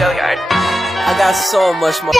go yard. I got so much more.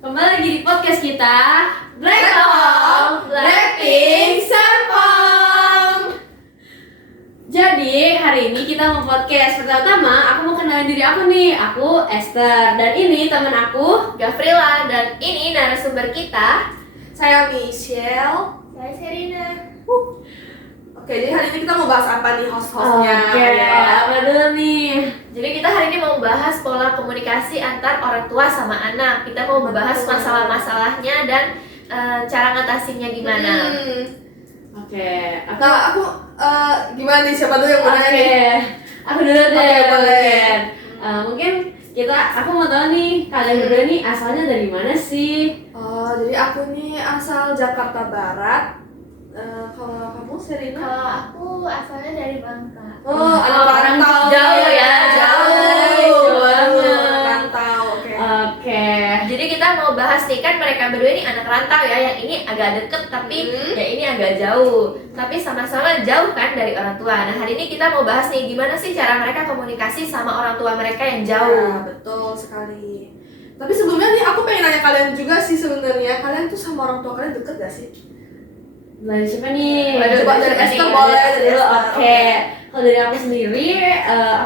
Kembali lagi di podcast kita Black Hole Blackpink Serpong. Jadi hari ini kita mau podcast. Pertama-tama aku mau kenalin diri aku nih. Aku Esther dan ini teman aku Gavrila, dan ini narasumber kita. Saya Michelle. Saya Serina. Oke, jadi hari ini kita mau bahas apa nih host-hostnya? Oke, apa dulu nih? Jadi kita hari ini mau bahas pola komunikasi antar orang tua sama anak. Kita mau membahas masalah-masalahnya dan cara ngatasinnya gimana. Oke, Aku gimana nih, siapa dulu yang mau nanya nih? aku dulu deh. Oke, boleh. Mungkin aku mau tahu nih, kalian berdua nih asalnya dari mana sih? Oh, jadi aku nih asal Jakarta Barat. Kalau kamu, Serina? Kalau aku asalnya dari Bangka. Oh, anak rantau. Jauh ya, jauh banget. Rantau, oke. Oke. Jadi kita mau bahas nih, kan mereka berdua ini anak rantau ya. Yang ini agak deket tapi yang ini agak jauh. Tapi sama-sama jauh kan dari orang tua. Nah hari ini kita mau bahas nih gimana sih cara mereka komunikasi sama orang tua mereka yang jauh. Ya, betul sekali. Tapi sebelumnya nih aku pengen nanya kalian juga sih sebenarnya. Kalian tuh sama orang tua kalian deket gak sih? Dari siapa nih? Coba dari Esther boleh, dari Esther. Oke. Kalau dari aku sendiri,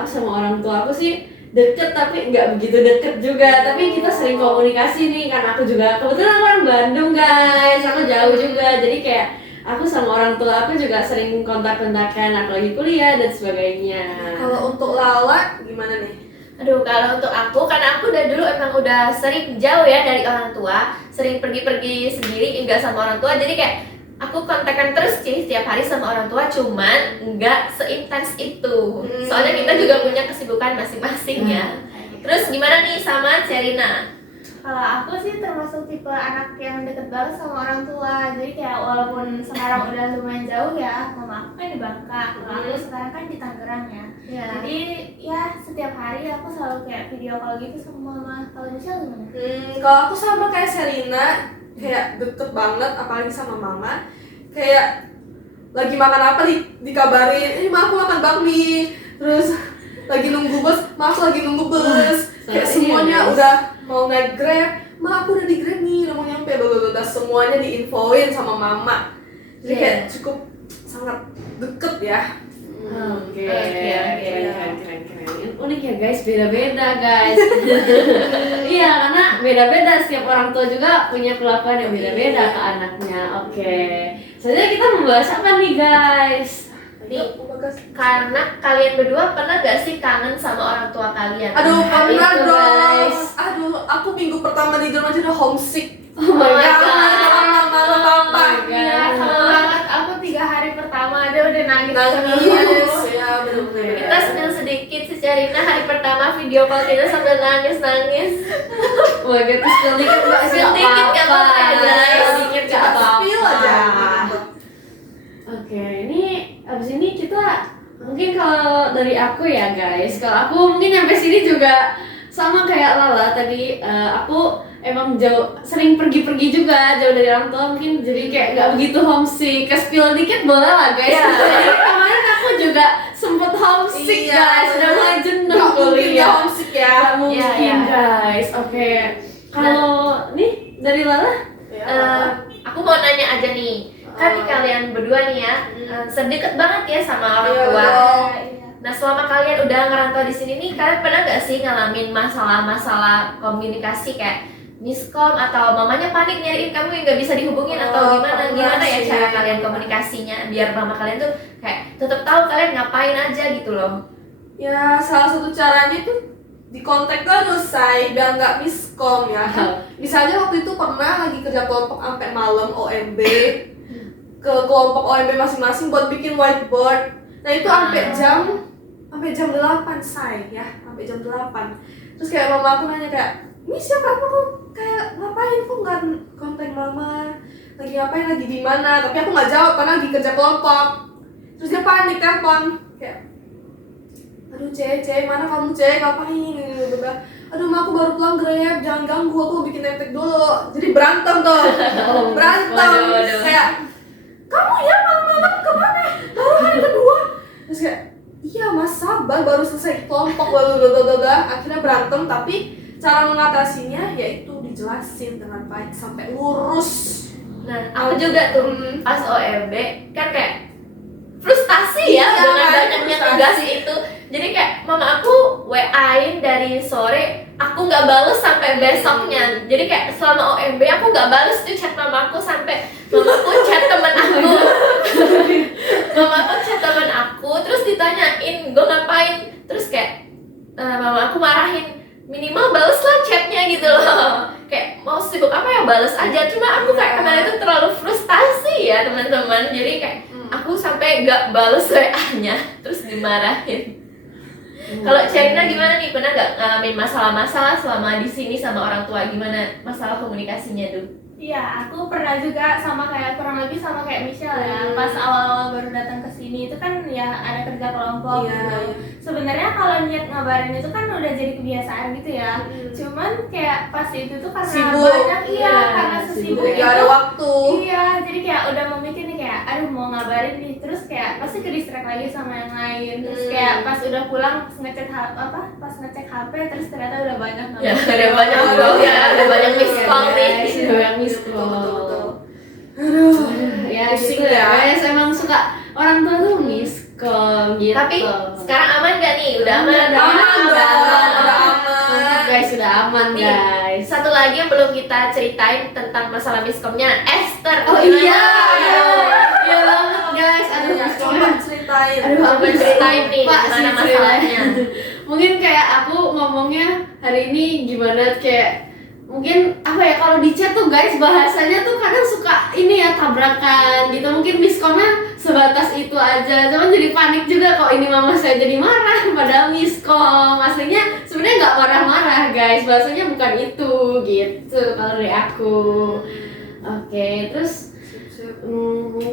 aku sama orang tua aku sih deket tapi nggak begitu deket juga. Tapi kita sering komunikasi nih, kan aku juga kebetulan orang Bandung guys, aku jauh juga. Jadi kayak aku sama orang tua aku juga sering kontak-kontakan, apalagi kuliah dan sebagainya. Kalau untuk Lala gimana nih? Aduh, kalau untuk aku, karena aku udah dulu emang udah sering jauh ya dari orang tua, sering pergi-pergi sendiri, enggak sama orang tua, jadi kayak aku kontakkan terus sih setiap hari sama orang tua, cuman enggak seintens itu. Soalnya kita juga punya kesibukan masing-masing ya. Terus gimana nih sama Serina? Kalau aku sih termasuk tipe anak yang deket banget sama orang tua. Jadi kayak walaupun sekarang udah lumayan jauh ya, mama aku kan di Bangka, kalau aku sekarang kan di Tangerang ya. Jadi ya setiap hari aku selalu kayak video call gitu sama mama. Kalau Michelle gimana? Kalau aku sama kayak Serina, kayak deket banget, apalagi sama mama. Kayak lagi makan apa dikabarin, ini ma aku makan bakmi. Terus lagi nunggu bus, ma aku lagi nunggu bus. Kayak semuanya udah mau naik Grab, ma aku udah di Grab nih, udah mau nyampe, udah semuanya diinfoin sama mama. Jadi kayak cukup sangat deket ya. Oke, keren. Unik ya guys, beda-beda guys. Iya, karena beda-beda, setiap orang tua juga punya kelakuan yang beda-beda ke anaknya. Oke. Selanjutnya kita membahas apa nih guys? Karena kalian berdua pernah gak sih kangen sama orang tua kalian? Aduh, pernah itu, dong. guys. Aduh, aku minggu pertama di rumah aja udah homesick. Oh my god. Mama, papa. Iya, sama banget. Aku 3 hari pertama aja udah nangis. Nangis, ya bener-bener. Kita spill sedikit si Serina hari pertama video call kita sambil nangis-nangis. Wah, gitu spill dikit mbak, Spill dikit gak apa-apa, guys. Spill dikit gak apa-apa. Spill aja. Oke, ini abis ini kita mungkin kalau dari aku ya guys, kalau aku mungkin sampai sini juga sama kayak Lala tadi, aku emang sering pergi-pergi juga jauh dari orang tua, mungkin jadi kayak nggak begitu homesick. Spill dikit boleh lah guys. Jadi kemarin aku juga sempet homesick guys, udah mulai jenuh kuliah. Homesick ya. Nggak mungkin Iya. guys. Oke, kalau nih dari Lala? Aku mau nanya aja nih, kan kalian berdua nih ya, sedekat banget ya sama orang tua. Nah selama kalian udah ngerantau di sini nih, kalian pernah nggak sih ngalamin masalah-masalah komunikasi kayak miskom atau mamanya panik nyariin kamu yang nggak bisa dihubungin atau gimana ya sih. cara kalian komunikasinya biar mama kalian tuh kayak tetap tahu kalian ngapain aja gitu loh. Ya, salah satu caranya tuh di kontak terus, say, biar nggak miskom ya. Misalnya waktu itu pernah lagi kerja kelompok sampai malam OMB, ke kelompok OMB masing-masing buat bikin whiteboard. Nah itu sampai jam 8 say ya, sampai jam 8. Terus kayak mama aku nanya kayak, ini siapa kok kayak ngapain kok nggak kontak mama, lagi ngapain, lagi di mana? Tapi aku nggak jawab karena lagi kerja kelompok. Terus dia panik telepon kayak, aduh cek mana kamu cek ngapain, aduh ma aku baru pulang Grab, jangan ganggu, aku bikin netek dulu. Jadi berantem tuh, berantem. Waduh. Kayak kamu ya malam-malam kemana? Baru hari kedua. Terus kayak iya mas sabar, baru selesai kelompok, akhirnya berantem. Tapi cara mengatasinya yaitu dijelasin dengan baik sampai lurus. Nah, aku juga tuh pas OMB kan kayak frustasi ya Iya, dengan kan, banyaknya frustasi. tugas itu. Jadi kayak mama aku WA-in dari sore, aku nggak bales sampai besoknya. Jadi kayak selama OMB aku nggak bales tuh chat mama aku sampai mama aku chat temen aku. Mama aku chat temen aku, terus ditanyain gue ngapain, terus kayak mama aku marahin, minimal bales lah chatnya gitu loh. Kayak mau sibuk apa ya bales aja. Cuma aku kayak kemarin itu terlalu frustasi ya teman-teman. Jadi kayak aku sampai gak bales WA-nya, terus dimarahin. Kalau Cerina gimana nih? Pernah gak ngalamin masalah-masalah selama di sini sama orang tua? Gimana masalah komunikasinya tuh? Iya, aku pernah juga sama kayak kurang lebih sama kayak Michelle ya. Pas awal-awal baru datang ke sini itu kan ya ada kerja kelompok Iya, gitu. iya. Sebenarnya kalau niat ngabarin itu kan udah jadi kebiasaan gitu ya. Cuman kayak pas itu tuh karena Sibuk. banyak karena sibuk. sesibuk Gak itu. ada waktu. Iya, jadi kayak udah mau mikir nih kayak aduh mau ngabarin nih, terus kayak pasti ke distract lagi sama yang lain. Terus kayak pas udah pulang pas ngecek ngecek HP terus ternyata udah banyak Ya, banget. ada banyak bro ya, ada banyak miss call nih. Sudah banyak miss Betul. call. Ya Pusing gitu ya ya. guys, emang suka orang tua tuh miss call gitu. Tapi sekarang aman gak nih? Udah aman? Udah aman, udah Mantap aman. guys, sudah aman Nih, guys. satu lagi yang belum kita ceritain tentang masalah miskomnya, Esther. Oh Gimana? iya, iya banget guys. Aduh, Ya, miss coba call-nya. ceritain. Aduh, Coba ceritain nih Pak, gimana sih masalahnya. Mungkin kayak aku ngomongnya hari ini gimana, kayak mungkin apa ya, kalau di chat tuh guys bahasanya tuh kadang suka ini ya tabrakan gitu. Mungkin miskomnya sebatas itu aja, cuman jadi panik juga kok ini mama saya jadi marah padahal miskom aslinya sebenarnya nggak marah-marah guys, bahasanya bukan itu gitu kalau dari aku. Oke, terus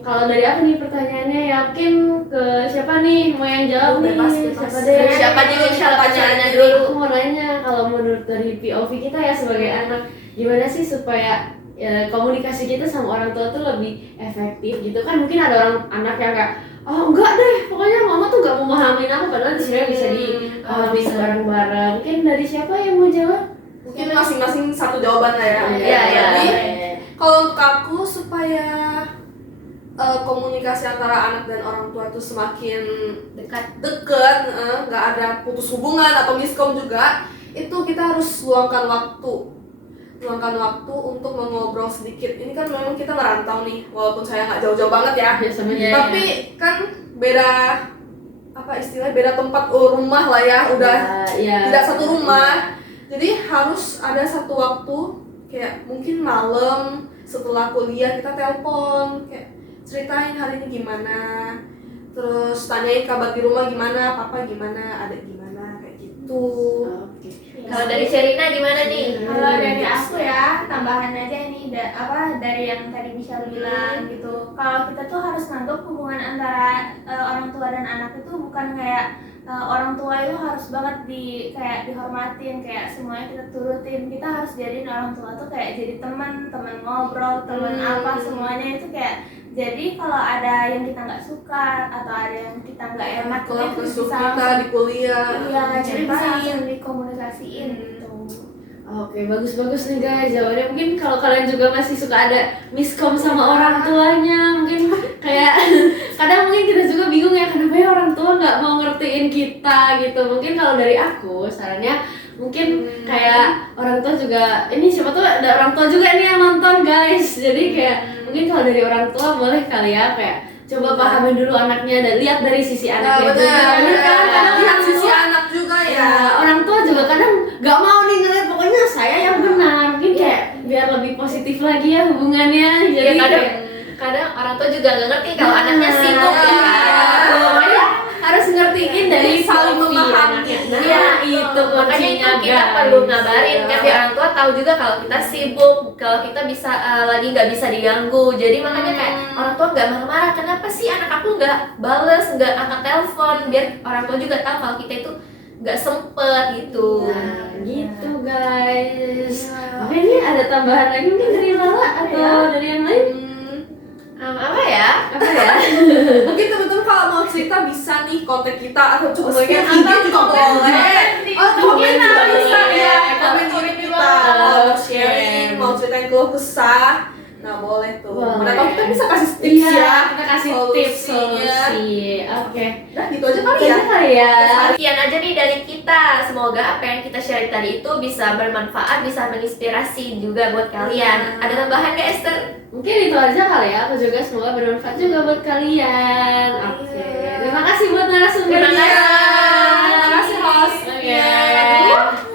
kalau dari aku nih pertanyaannya ya mungkin ke siapa nih mau yang jawab nih? Bebas. Siapa deh? Siapa dulu? Siapa pertanyaannya Aku dulu? mau nanya, kalau menurut dari POV kita ya sebagai anak, gimana sih supaya ya, komunikasi kita sama orang tua tuh lebih efektif gitu kan? Mungkin ada orang anak yang kayak, oh enggak deh, pokoknya mama tuh gak memahamin aku, padahal sebenarnya bisa dipahami bareng-bareng. Mungkin dari siapa yang mau jawab? Mungkin masing-masing satu jawaban lah ya. Iya, iya. Jadi kalau untuk aku supaya komunikasi antara anak dan orang tua itu semakin Dekat. deket, nggak ada putus hubungan atau miskom juga, itu kita harus luangkan waktu untuk mengobrol sedikit. Ini kan memang kita ngerantau nih, walaupun saya nggak jauh-jauh banget ya, Biasanya Iya, tapi kan beda apa istilahnya, beda tempat rumah lah ya, udah tidak satu rumah. Jadi harus ada satu waktu, kayak mungkin malam setelah kuliah kita telepon, kayak ceritain hari ini gimana, terus tanyain kabar di rumah gimana, papa gimana, adik gimana, kayak gitu. Oke. Kalau dari Sherina gimana nih? Kalau dari aku ya, tambahan aja ini dari yang tadi Michelle bilang gitu. Kalau kita tuh harus nganggap hubungan antara orang tua dan anak itu bukan kayak orang tua itu harus banget kayak dihormatin, kayak semuanya kita turutin. Kita harus jadiin orang tua tuh kayak jadi teman ngobrol, teman apa semuanya itu kayak. Jadi kalau ada yang kita nggak suka atau ada yang kita nggak enak Kalau itu kesuk bisa kita di kuliah, iya, jadi bisa ceritain. langsung dikomunikasiin gitu. Oke, bagus-bagus nih guys jawabannya. Mungkin kalau kalian juga masih suka ada miskom sama orang tuanya, mungkin kayak kadang mungkin kita juga bingung ya, kenapa ya orang tua nggak mau ngertiin kita gitu. Mungkin kalau dari aku sarannya mungkin kayak orang tua juga, ini siapa tuh ada orang tua juga nih yang nonton guys. Jadi kayak mungkin kalau dari orang tua boleh kali ya kayak coba pahamin dulu anaknya dan lihat dari sisi anaknya juga. Bener kan? Kadang lihat orang sisi tua- anak juga ya. Ya, orang tua juga kadang nggak mau nih ngeliat, pokoknya saya yang benar. Mungkin kayak biar lebih positif lagi ya hubungannya. Jadi Iya, kadang kayak- kadang orang tua juga nggak ngerti kalau anaknya sibuk ya kan. Pokoknya harus ngerti pentingin dari saling Sophie memahami. anaknya. Nah, Iya, itu makanya itu kuncinya, kita guys. perlu ngabarin kan Iya. biar orang tua tahu juga kalau kita sibuk, kalau kita bisa lagi nggak bisa diganggu. Jadi makanya kayak orang tua nggak marah-marah. Kenapa sih anak aku nggak bales, nggak angkat telepon? Biar orang tua juga tahu kalau kita itu nggak sempet gitu. Nah, gitu guys. Oke, ini ada tambahan lagi mungkin dari Lala atau dari yang lain? Apa ya? Apa ya? Mungkin teman-teman kalau mau cerita bisa nih kontak kita atau coba Sekian IG atau juga komen boleh. Oh, komen Komen juga juga bisa boleh. ya. Komen Komen di kita. bawah. Mau Oke. sharing, mau ceritain keluh kesah. Nah, boleh tuh. Boleh. Mana tahu kita bisa kasih tips Iya, ya. kita kasih tips Solusinya. solusi. Oke. Nah, gitu aja kali Itu ya. kali ya. Sekian aja nih dari kita. Semoga apa yang kita share tadi itu bisa bermanfaat, bisa menginspirasi juga buat kalian. Ada tambahan nggak Esther? Mungkin itu aja kali ya. Aku juga semoga bermanfaat juga buat kalian. Oke. Terima kasih buat narasumbernya. Terima kasih. Terima kasih host. Oke.